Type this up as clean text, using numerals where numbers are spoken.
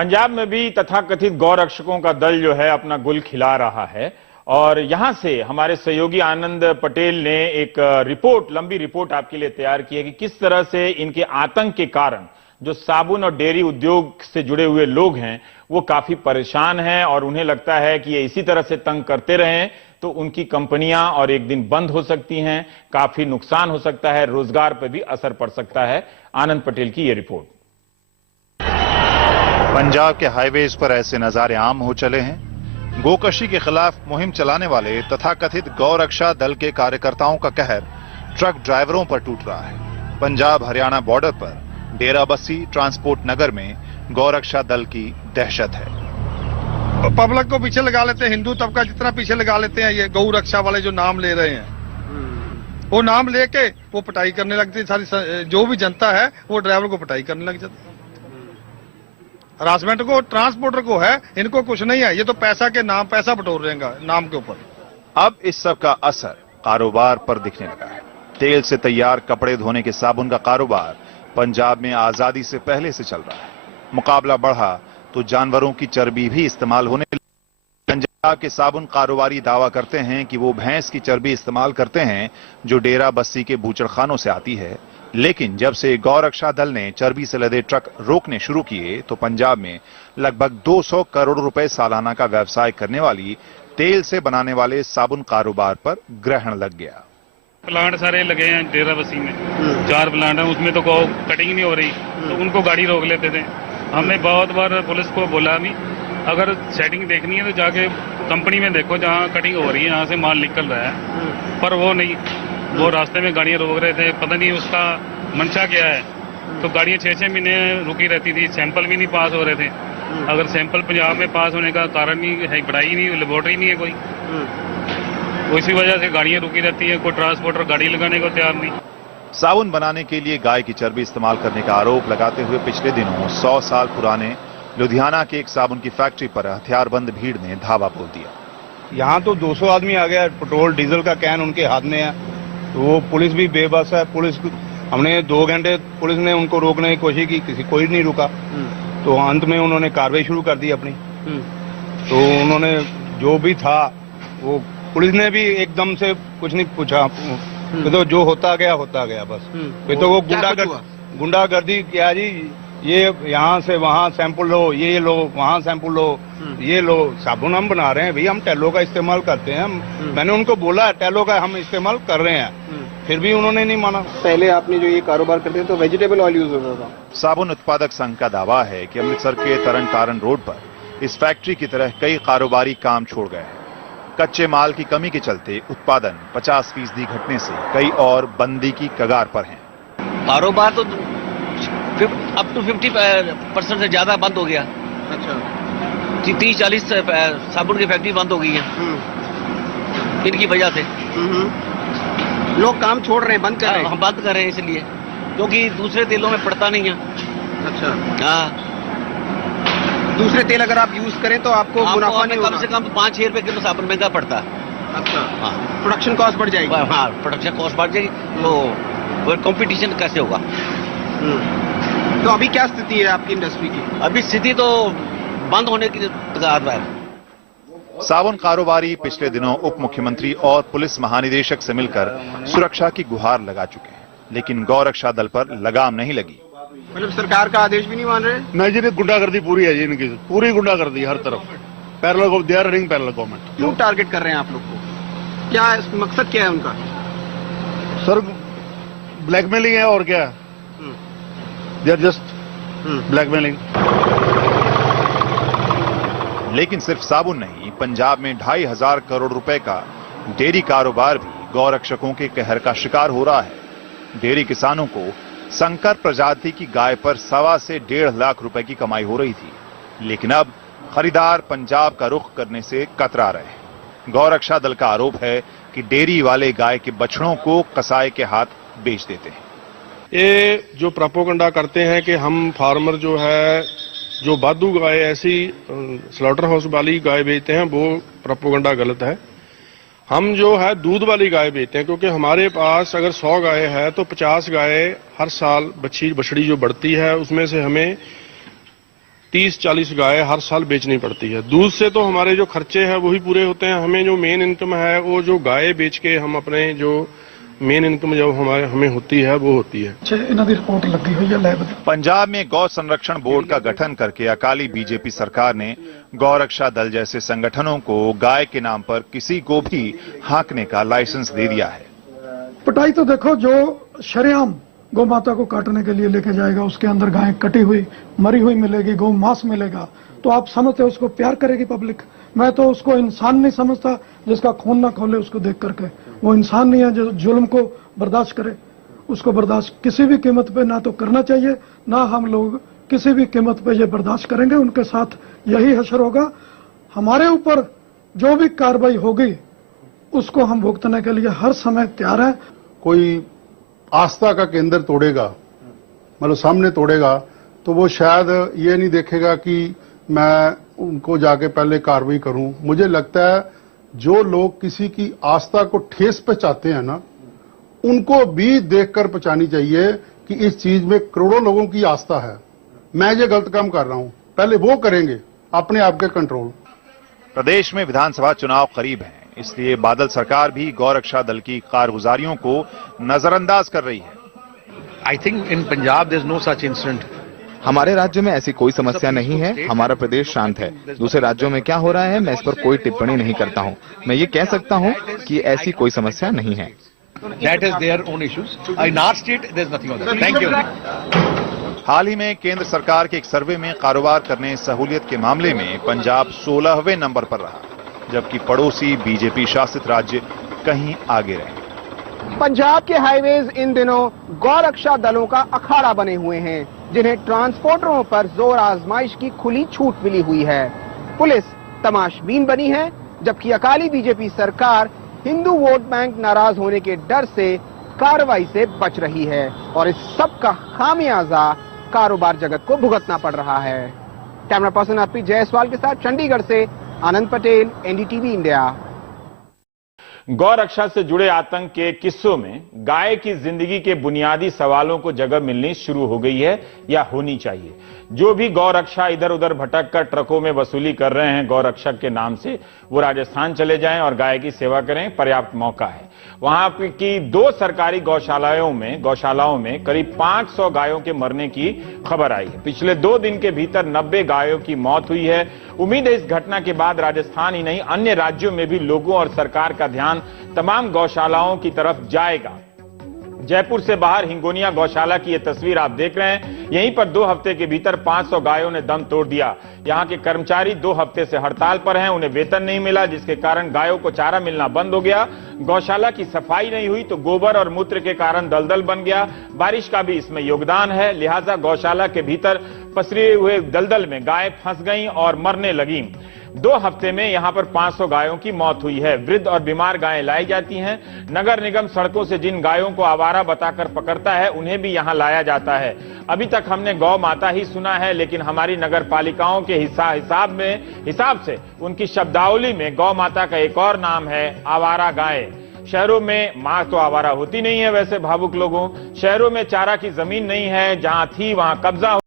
पंजाब में भी तथाकथित गौरक्षकों का दल जो है अपना गुल खिला रहा है और यहां से हमारे सहयोगी आनंद पटेल ने एक लंबी रिपोर्ट आपके लिए तैयार की है कि किस तरह से इनके आतंक के कारण जो साबुन और डेयरी उद्योग से जुड़े हुए लोग हैं वो काफी परेशान हैं और उन्हें लगता है कि ये इसी तरह से तंग करते रहें तो उनकी कंपनियां और एक दिन बंद हो सकती हैं, काफी नुकसान हो सकता है, रोजगार पर भी असर पड़ सकता है। आनंद पटेल की ये रिपोर्ट। पंजाब के हाईवेज पर ऐसे नजारे आम हो चले हैं। गोकशी के खिलाफ मुहिम चलाने वाले तथाकथित गौरक्षा दल के कार्यकर्ताओं का कहर ट्रक ड्राइवरों पर टूट रहा है। पंजाब हरियाणा बॉर्डर पर डेरा बस्सी ट्रांसपोर्ट नगर में गौरक्षा दल की दहशत है। पब्लिक को पीछे लगा लेते हैं, हिंदू तबका जितना पीछे लगा लेते हैं। ये गौ रक्षा वाले जो नाम ले रहे हैं वो नाम लेके वो पिटाई करने लगते हैं। सारी जो भी जनता है वो ड्राइवर को पिटाई करने लग जाती है। हरासमेंट को ट्रांसपोर्टर को है, इनको कुछ नहीं है। ये तो पैसा के नाम, पैसा बटोर रहेगा नाम के ऊपर। अब इस सब का असर कारोबार पर दिखने लगा है। तेल से तैयार कपड़े धोने के साबुन का कारोबार पंजाब में आजादी से पहले से चल रहा है। मुकाबला बढ़ा तो जानवरों की चर्बी भी इस्तेमाल होने लगी। पंजाब के साबुन कारोबारी दावा करते हैं कि वो भैंस की चर्बी इस्तेमाल करते हैं जो डेरा बस्सी के बूचड़खानों से आती है। लेकिन जब से गौरक्षा दल ने चर्बी से लदे ट्रक रोकने शुरू किए तो पंजाब में लगभग 200 करोड़ रुपए सालाना का व्यवसाय करने वाली तेल से बनाने वाले साबुन कारोबार पर ग्रहण लग गया। प्लांट सारे लगे हैं डेरा बस्सी में, 4 प्लांट हैं, उसमें तो कटिंग नहीं हो रही तो उनको गाड़ी रोक लेते थे। हमने बहुत बार पुलिस को बोला भी अगर सेटिंग देखनी है तो जाके कंपनी में देखो जहाँ कटिंग हो रही है, यहाँ से माल निकल रहा है। पर वो नहीं, वो रास्ते में गाड़ियां रोक रहे थे, पता नहीं उसका मंशा क्या है। तो गाड़ियां 6-6 महीने रुकी रहती थी, सैंपल भी नहीं पास हो रहे थे। अगर सैंपल पंजाब में पास होने का कारण नहीं है, पढ़ाई नहीं, लेबोरेटरी नहीं है कोई, उसी वजह से गाड़ियां रुकी रहती है। कोई ट्रांसपोर्टर गाड़ी लगाने को तैयार नहीं। साबुन बनाने के लिए गाय की चर्बी इस्तेमाल करने का आरोप लगाते हुए पिछले दिनों 100 साल पुराने लुधियाना के एक साबुन की फैक्ट्री पर हथियारबंद भीड़ ने धावा बोल दिया। यहाँ तो 200 आदमी आ गया, पेट्रोल डीजल का कैन उनके हाथ में है, तो वो पुलिस भी बेबस है। हमने 2 घंटे पुलिस ने उनको रोकने की कोशिश की, कोई नहीं रुका। तो अंत में उन्होंने कार्रवाई शुरू कर दी अपनी। तो उन्होंने जो भी था वो पुलिस ने भी एकदम से कुछ नहीं पूछा, तो जो होता गया बस। फिर तो वो गुंडागर्दी किया जी, ये यहाँ से वहाँ सैंपल लो, ये लो, वहाँ सैंपल लो, ये लो। साबुन हम बना रहे हैं भाई, हम टेलो का इस्तेमाल करते हैं। मैंने उनको बोला टेलो का हम इस्तेमाल कर रहे हैं, फिर भी उन्होंने नहीं माना। पहले आपने जो ये कारोबार करते थे तो वेजिटेबल ऑयल यूज होता था। साबुन उत्पादक संघ का दावा है कि अमृतसर के तरन तारण रोड पर इस फैक्ट्री की तरह कई कारोबारी काम छोड़ गए हैं। कच्चे माल की कमी के चलते उत्पादन 50% घटने से कई और बंदी की कगार पर हैं। कारोबार तो अप टू 50% से ज्यादा बंद हो गया। अच्छा, 30-40 साबुन की फैक्ट्री बंद हो गई है इनकी वजह से। लोग काम छोड़ रहे हैं, बंद कर रहे हैं। हम बंद कर रहे हैं इसलिए क्योंकि दूसरे तेलों में पड़ता नहीं है। अच्छा, हाँ, दूसरे तेल अगर आप यूज करें तो आपको मुनाफा नहीं होगा। कम से कम 5-6 रुपए किलो साबुन महंगा पड़ता है। अच्छा, हाँ, प्रोडक्शन कॉस्ट बढ़ जाएगी। हाँ, प्रोडक्शन कॉस्ट बढ़ जाएगी तो कंपटीशन कैसे होगा। तो अभी क्या स्थिति है आपकी इंडस्ट्री की? अभी स्थिति तो बंद होने की कगार पर है। साबुन कारोबारी पिछले दिनों उप मुख्यमंत्री और पुलिस महानिदेशक से मिलकर सुरक्षा की गुहार लगा चुके हैं, लेकिन गौरक्षा दल पर लगाम नहीं लगी। मतलब सरकार का आदेश भी नहीं मान रहे? नहीं जी, गुंडागर्दी पूरी है जी, इनकी पूरी गुंडागर्दी हर तरफ। Parallel, they are running parallel government. क्यों टारगेट कर रहे हैं आप लोग को? क्या मकसद क्या है उनका? सर, ब्लैकमेलिंग है और क्या है। They are just blackmailing. लेकिन सिर्फ साबुन नहीं, पंजाब में 2,500 करोड़ रुपए का डेयरी कारोबार भी गौरक्षकों के कहर का शिकार हो रहा है। डेयरी किसानों को संकर प्रजाति की गाय पर 1.25 से 1.5 लाख रुपए की कमाई हो रही थी, लेकिन अब खरीदार पंजाब का रुख करने से कतरा रहे हैं। गौरक्षा दल का आरोप है कि डेयरी वाले गाय के बछड़ों को कसाई के हाथ बेच देते हैं। ये जो प्रोपोगंडा करते हैं कि हम फार्मर जो है जो बादू गाय ऐसी स्लॉटर हाउस वाली गाय बेचते हैं, वो प्रोपोगंडा गलत है। हम जो है दूध वाली गाय बेचते हैं, क्योंकि हमारे पास अगर 100 गाय है तो 50 गाय हर साल बछड़ी जो बढ़ती है उसमें से हमें 30-40 गाय हर साल बेचनी पड़ती है। दूध से तो हमारे जो खर्चे हैं वही पूरे होते हैं। हमें जो मेन इनकम है वो जो गाय बेच के हम अपने जो मेन इनकम जो हमें होती है वो होती है। इन्हों की रिपोर्ट लगी हुई है लैब। पंजाब में गौ संरक्षण बोर्ड का गठन करके अकाली बीजेपी सरकार ने गौरक्षा दल जैसे संगठनों को गाय के नाम पर किसी को भी हाँकने का लाइसेंस दे दिया है। पिटाई तो देखो, जो शरेआम गौ माता को काटने के लिए लेके जाएगा, उसके अंदर गाय कटी हुई मरी हुई मिलेगी, गौ मांस मिलेगा, तो आप समझते हो उसको प्यार करेगी पब्लिक? मैं तो उसको इंसान नहीं समझता जिसका खून ना खोले उसको देख करके। वो इंसान नहीं है जो जुल्म को बर्दाश्त करे। उसको बर्दाश्त किसी भी कीमत पे ना तो करना चाहिए, ना हम लोग किसी भी कीमत पे ये बर्दाश्त करेंगे। उनके साथ यही हशर होगा। हमारे ऊपर जो भी कार्रवाई होगी उसको हम भुगतने के लिए हर समय तैयार हैं। कोई आस्था का केंद्र तोड़ेगा, मतलब सामने तोड़ेगा, तो वो शायद ये नहीं देखेगा कि मैं उनको जाके पहले कार्रवाई करूं। मुझे लगता है जो लोग किसी की आस्था को ठेस पहुंचाते हैं ना, उनको भी देखकर पहचानी चाहिए कि इस चीज में करोड़ों लोगों की आस्था है। मैं ये गलत काम कर रहा हूं, पहले वो करेंगे अपने आप के कंट्रोल। प्रदेश में विधानसभा चुनाव करीब हैं, इसलिए बादल सरकार भी गौरक्षा दल की कारगुजारियों को नजरअंदाज कर रही है। I think in Punjab there is no such incident. हमारे राज्य में ऐसी कोई समस्या नहीं है। हमारा प्रदेश शांत है। दूसरे राज्यों में क्या हो रहा है मैं इस पर कोई टिप्पणी नहीं करता हूं। मैं ये कह सकता हूं कि ऐसी कोई समस्या नहीं है। That is their own issues. In our state there is nothing of that. Thank you. हाल ही में केंद्र सरकार के एक सर्वे में कारोबार करने सहूलियत के मामले में पंजाब 16वें नंबर पर रहा, जबकि पड़ोसी बीजेपी शासित राज्य कहीं आगे रहे। पंजाब के हाईवेज इन दिनों गौरक्षा दलों का अखाड़ा बने हुए हैं, जिन्हें ट्रांसपोर्टरों पर जोर आजमाइश की खुली छूट मिली हुई है। पुलिस तमाशबीन बनी है, जबकि अकाली बीजेपी सरकार हिंदू वोट बैंक नाराज होने के डर से कार्रवाई से बच रही है और इस सब का खामियाजा कारोबार जगत को भुगतना पड़ रहा है। कैमरा पर्सन आरपी जायसवाल के साथ चंडीगढ़ से आनंद पटेल, एनडीटीवी इंडिया। गौ रक्षा से जुड़े आतंक के किस्सों में गाय की जिंदगी के बुनियादी सवालों को जगह मिलनी शुरू हो गई है या होनी चाहिए। जो भी गौ रक्षा इधर उधर भटक कर ट्रकों में वसूली कर रहे हैं गौ रक्षक के नाम से, वो राजस्थान चले जाएं और गाय की सेवा करें। पर्याप्त मौका है। वहां की 2 सरकारी गौशालाओं में करीब 500 गायों के मरने की खबर आई है। पिछले 2 दिन के भीतर 90 गायों की मौत हुई है। उम्मीद है इस घटना के बाद राजस्थान ही नहीं अन्य राज्यों में भी लोगों और सरकार का ध्यान तमाम गौशालाओं की तरफ जाएगा। जयपुर से बाहर हिंगोनिया गौशाला की यह तस्वीर आप देख रहे हैं। यहीं पर 2 हफ्ते के भीतर 500 गायों ने दम तोड़ दिया। यहां के कर्मचारी 2 हफ्ते से हड़ताल पर हैं, उन्हें वेतन नहीं मिला, जिसके कारण गायों को चारा मिलना बंद हो गया। गौशाला की सफाई नहीं हुई तो गोबर और मूत्र के कारण दलदल बन गया। बारिश का भी इसमें योगदान है, लिहाजा गौशाला के भीतर पसरे हुए दलदल में गाय फंस गईं और मरने लगीं। 2 हफ्ते में यहां पर 500 गायों की मौत हुई है। वृद्ध और बीमार गायें लाई जाती हैं। नगर निगम सड़कों से जिन गायों को आवारा बताकर पकड़ता है उन्हें भी यहां लाया जाता है। अभी तक हमने गौ माता ही सुना है, लेकिन हमारी नगर पालिकाओं के हिसाब से उनकी शब्दावली में गौ माता का एक और नाम है आवारा गाय। शहरों में मां तो आवारा होती नहीं है वैसे भावुक लोगों। शहरों में चारा की जमीन नहीं है, जहां थी वहां कब्जा